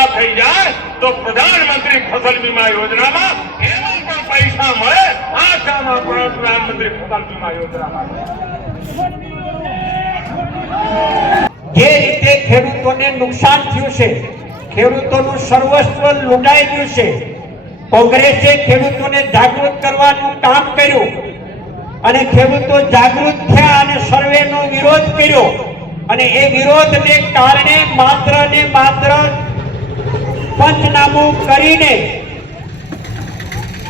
બરબાદ થઈ જાય તો પ્રધાનમંત્રી ફસલ બીમા યોજનામાં એમાં પણ પૈસા મળે, આ કામ પ્રધાનમંત્રી ફસલ બીમા યોજનામાં જે રીતે ખેડૂતોને નુકસાન થયું છે, ખેડૂતોનું સર્વસ્વ લૂંટાઈ ગયું છે, કોંગ્રેસે ખેડૂતોને જાગૃત કરવાનું કામ કર્યું અને ખેડૂતો જાગૃત થયા અને સર્વેનો વિરોધ કર્યો. અને એ વિરોધને કારણે માત્ર ને માત્ર પંચનામું કરીને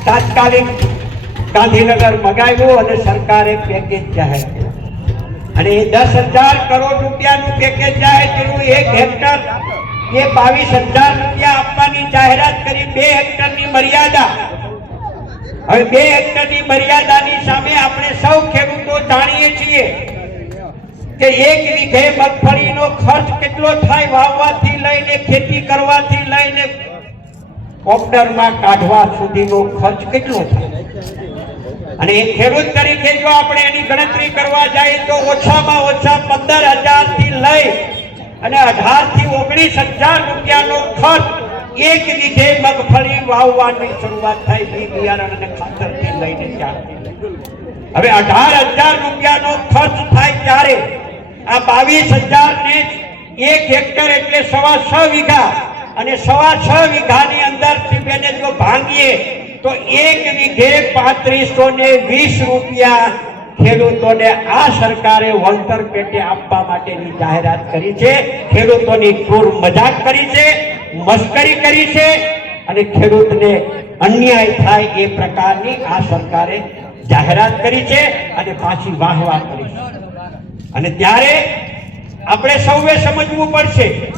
તાત્કાલિક ગાંધીનગર મગાવ્યું અને સરકારે પેકેજ જાહેર અને એ દસ હજાર કરોડ રૂપિયાનું પેકેજ જાહેર કર્યું. એક હેક્ટર, એ બાવીસ હજાર રૂપિયા આપવાની જાહેરાત કરી. બે હેક્ટરની મર્યાદા. હવે બે હેક્ટરની મર્યાદાની સામે આપણે સૌ ખેડૂતો જાણીએ છીએ. કે એક વીઘે મગફળીનો ખર્ચ કેટલો થાય વાવવાથી લઈને ખેતી કરવાથી લઈને કોપ્ટરમાં કાઢવા સુધીનો ખર્ચ કેટલો થાય? અને એ ખેડૂત તરીકે જો આપણે એની ગણતરી કરવા જઈએ તો ઓછામાં ઓછા પંદર હજારથી લઈ અને અઢારથી ઓગણીસ હજાર રૂપિયાનો ખર્ચ એક વીઘે મગફળી વાવવાની શરૂઆત થાય બી બિયારણ અને ખાતરથી લઈને ત્યારથી હવે અઢાર હજાર રૂપિયાનો ખર્ચ થાય ત્યારે આ બાવીસ હજાર ને એક હેક્ટર એટલે સવા છ વીઘા. અને સવા છ વીઘાની અંદર બેને જો ભાંગીએ, તો એક વીઘે પાંત્રીસો ને વીસ રૂપિયા ખેડૂતોને આ સરકારે વળતર પેટે આપવા માટેની જાહેરાત કરી છે. ખેડૂતોની ક્રૂર મજાક કરી છે મસ્કરી કરી છે અને ખેડૂતને અન્યાય થાય એ પ્રકારની આ સરકારે જાહેરાત કરી છે અને પાછી વાહવા કરી છે. અને ત્યારે આપણે સૌએ સમજવું પડશે.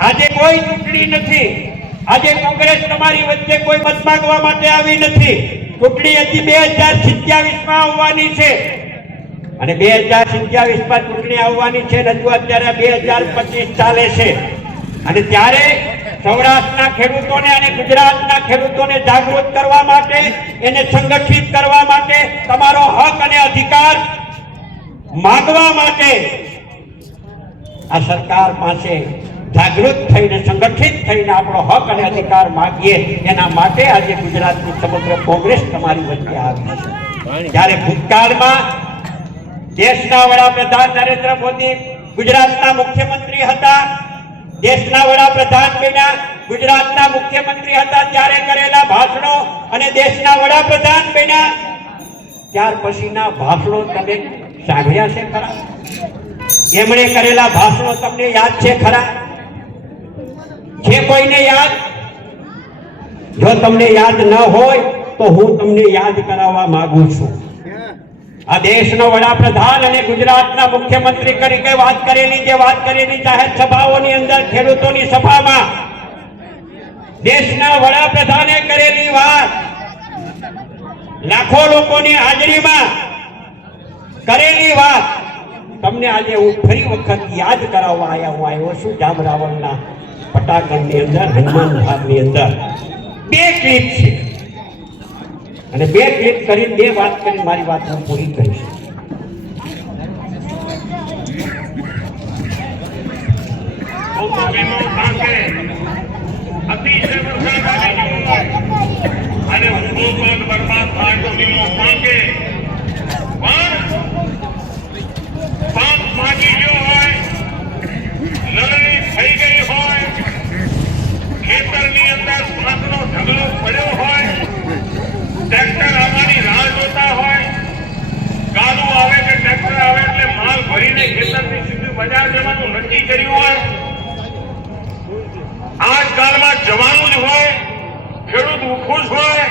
આજે કોઈ ચૂંટણી નથી. આજે કોંગ્રેસ તમારી વચ્ચે કોઈ મત માંગવા માટે આવી નથી. ચૂંટણી હજી બે હજાર સિત્યાવીસમાં આવવાની છે. અને બે હજાર સિત્યાવીસમાં ચૂંટણી આવવાની છે હજુ અત્યારે બે હજાર પચીસ ચાલે છે. અને ત્યારે સૌરાષ્ટ્રના ખેડૂતોને અને ગુજરાતના ખેડૂતોને જાગૃત કરવા માટે, એને સંગઠિત કરવા માટે તમારો હક અને અધિકાર માગવા માટે આ સરકાર પાસે જાગૃત થઈને, સંગઠિત થઈને આપણો હક અને અધિકાર માગીએ, એના માટે આજે ગુજરાતની સમગ્ર કોંગ્રેસ તમારી વચ્ચે આવી છે. જ્યારે ભૂતકાળમાં દેશના વડાપ્રધાન નરેન્દ્ર મોદી ગુજરાતના મુખ્યમંત્રી હતા, દેશના વડાપ્રધાન બન્યા, ગુજરાતના મુખ્યમંત્રી હતા, ત્યારે કરેલા ભાષણો અને દેશના વડાપ્રધાન બન્યા. ત્યાર પછીના ભાષણો તમે સાંભળ્યા છે ખરા? એમણે કરેલા ભાષણો તમને યાદ છે ખરા? છે કોઈને યાદ? જો તમને યાદ ન હોય, તો હું તમને યાદ કરાવવા માંગુ છું. આ દેશનો વડાપ્રધાન અને ગુજરાતના મુખ્યમંત્રી તરીકે વાત કરેલી જે વાત કરેલી જાહેર સભાઓની અંદર ખેડૂતોની સભામાં, દેશના વડાપ્રધાને કરેલી વાત, લાખો લોકોની હાજરીમાં કરેલી વાત તમને આજે હું ફરી વખત યાદ કરાવવા આવ્યા હું આવ્યો છું જામ રાવણના પટાગણની અંદર, હનુમાન ધામની અંદર. બે ક્લિપ છે. અને બે ક્લિપ કરી બે વાત કરી મારી વાત હું પૂરી કરીશ લોકો વીમો ભાંગે અતિશય વરસાદ આવી ગયો હોય અને ઊંધો પાક બરબાદ થાય તો વીમો ભાંગે પણ પાક ભાગી ગયો હોય લણણી થઈ ગઈ હોય ખેતરની અંદર પાકનો ઢગલો પડ્યો હોય ટ્રેક્ટર આવવાની રાહ જોતા હોય ગાડું આવે કે ટ્રેક્ટર આવે એટલે માલ ભરીને ખેતરથી સીધું બજાર જવાનું કર્યું હોય, આજકાલમાં જવાનું જ હોય, ખેડૂત ખુશ હોય,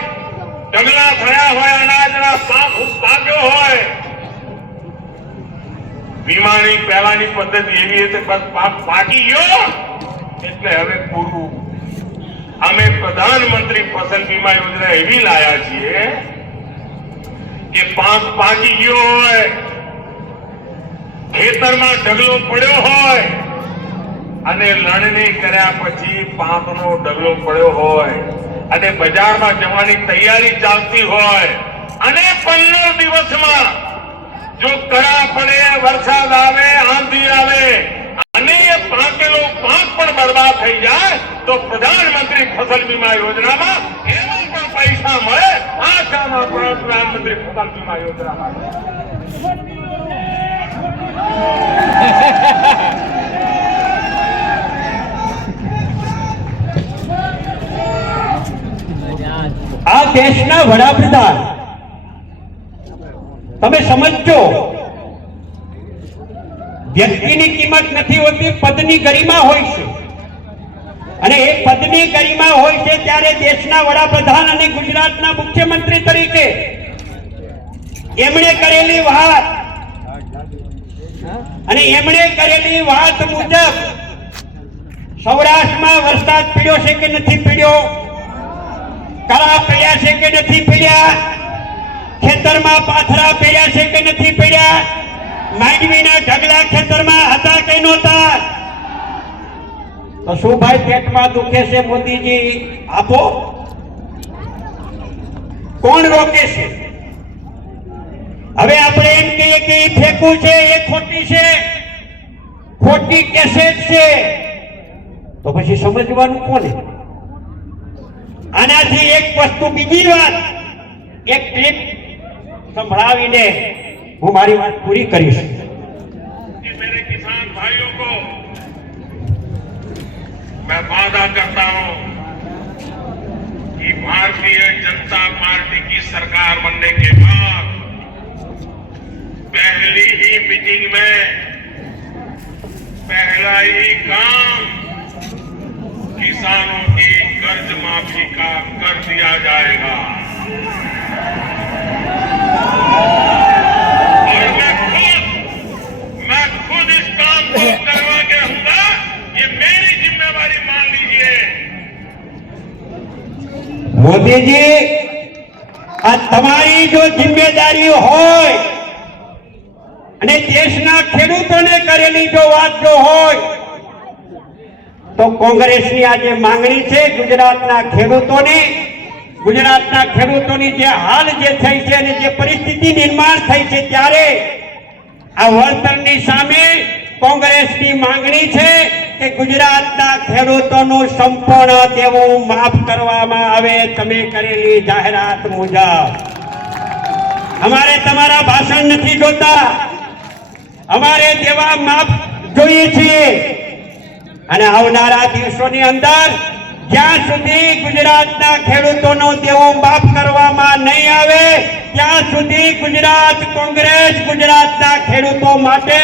ઢગલા થયા હોય, અનાજના પાક પાક્યો હોય. વીમાની પહેલાની પદ્ધતિ એવી હતી બસ પાક પાકી ગયો, એટલે હવે પૂરું અમે પ્રધાનમંત્રી ફસલ વીમા યોજના એવી લાયા છીએ કે પાક પાકી ગયો હોય, ખેતરમાં ઢગલો પડ્યો હોય અને લણણી કર્યા પછી પાકનો ડગલો પડ્યો હોય અને બજારમાં જવાની તૈયારી ચાલતી હોય અને પંદર દિવસમાં જો કરા પડે, વરસાદ આવે, આંધી આવે, અને એ પાકેલો પાક પણ બરબાદ થઈ જાય, તો પ્રધાનમંત્રી ફસલ વીમા યોજનામાં એમાં પણ પૈસા મળે આ કામ પ્રધાનમંત્રી ફસલ વીમા યોજનામાં આ દેશના વડાપ્રધાન. તમે સમજો વ્યક્તિની કિંમત નથી હોતી, પદની ગરિમા હોય છે. અને એ પદની ગરિમા હોય છે ત્યારે દેશના વડાપ્રધાન અને ગુજરાતના મુખ્યમંત્રી તરીકે એમણે કરેલી વાત. અને એમણે કરેલી વાત મુજબ સૌરાષ્ટ્રમાં વરસાદ પીડ્યો છે કે નથી પીડ્યો? કળા છે કે નથી પડ્યા? ખેતરમાં પાથરા પડ્યા છે કે નથી પડ્યા? માંડવીના ઢગલા ખેતરમાં હતા કે નહોતા? તો શું ભાઈ પેટમાં દુખે છે મોદીજી? આપો. કોણ રોકે છે? હવે આપણે એમ કહીએ કે એ ફેંકવું છે, એ ખોટી છે. ખોટી કેસેટ છે. તો પછી સમજવાનું કોને? આનાથી એક વસ્તુ બીજી વાત એક ક્લિપ સંભળાવીને હું મારી વાત પૂરી કરીશ कि मेरे किसान भाइयों को मैं वादा करता हूं कि भारतीय जनता पार्टी की सरकार बनने के बाद पहली ही मीटिंग में पहला ही काम किसानों की कर्ज माफी का कर दिया जाएगा और मैं खुद मैं खुद इस काम को करवा के हूँगा ये मेरी जिम्मेवारी मान लीजिए મોદીજી આ તમારી જો જિમ્મેદારી હોય અને દેશના ખેડૂતોને કરેલી જો વાત જો હોય તો કોંગ્રેસની આજે માંગણી છે ગુજરાતના ખેડૂતોની. ગુજરાતના ખેડૂતોની જે હાલ જે થઈ છે અને જે પરિસ્થિતિ નિર્માણ થઈ છે ત્યારે આ વળતરની સામે કોંગ્રેસની માંગણી છે કે ગુજરાતના ખેડૂતોનું સંપૂર્ણ દેવું માફ કરવામાં આવે તમે કરેલી જાહેરાત મુજબ. અમારે તમારા ભાષણ નથી જોતા. અમારે દેવા માફ જોઈએ છીએ. અને આવનારા દિવસોની અંદર જ્યાં સુધી ગુજરાતના ખેડૂતોનો દેવો માફ કરવામાં નહીં આવે, ત્યાં સુધી ગુજરાત, કોંગ્રેસ ગુજરાતના ખેડૂતો માટે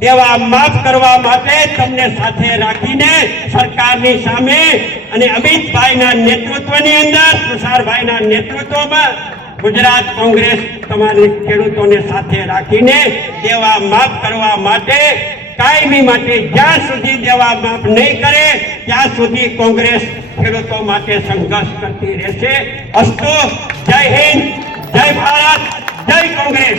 દેવા માફ કરવા માટે તમને સાથે રાખીને સરકારની સામે અને અમિતભાઈના નેતૃત્વની અંદર, તુષારભાઈના નેતૃત્વમાં ગુજરાત, કોંગ્રેસ તમારી ખેડૂતોને સાથે રાખીને દેવા માફ કરવા માટે કાયમી માટે જ્યાં સુધી દેવા માફ નહીં કરે, ત્યાં સુધી કોંગ્રેસ ખેડૂતો માટે સંઘર્ષ કરતી રહેશે. અસ્તુ, જય હિન્દ, જય ભારત, જય કોંગ્રેસ.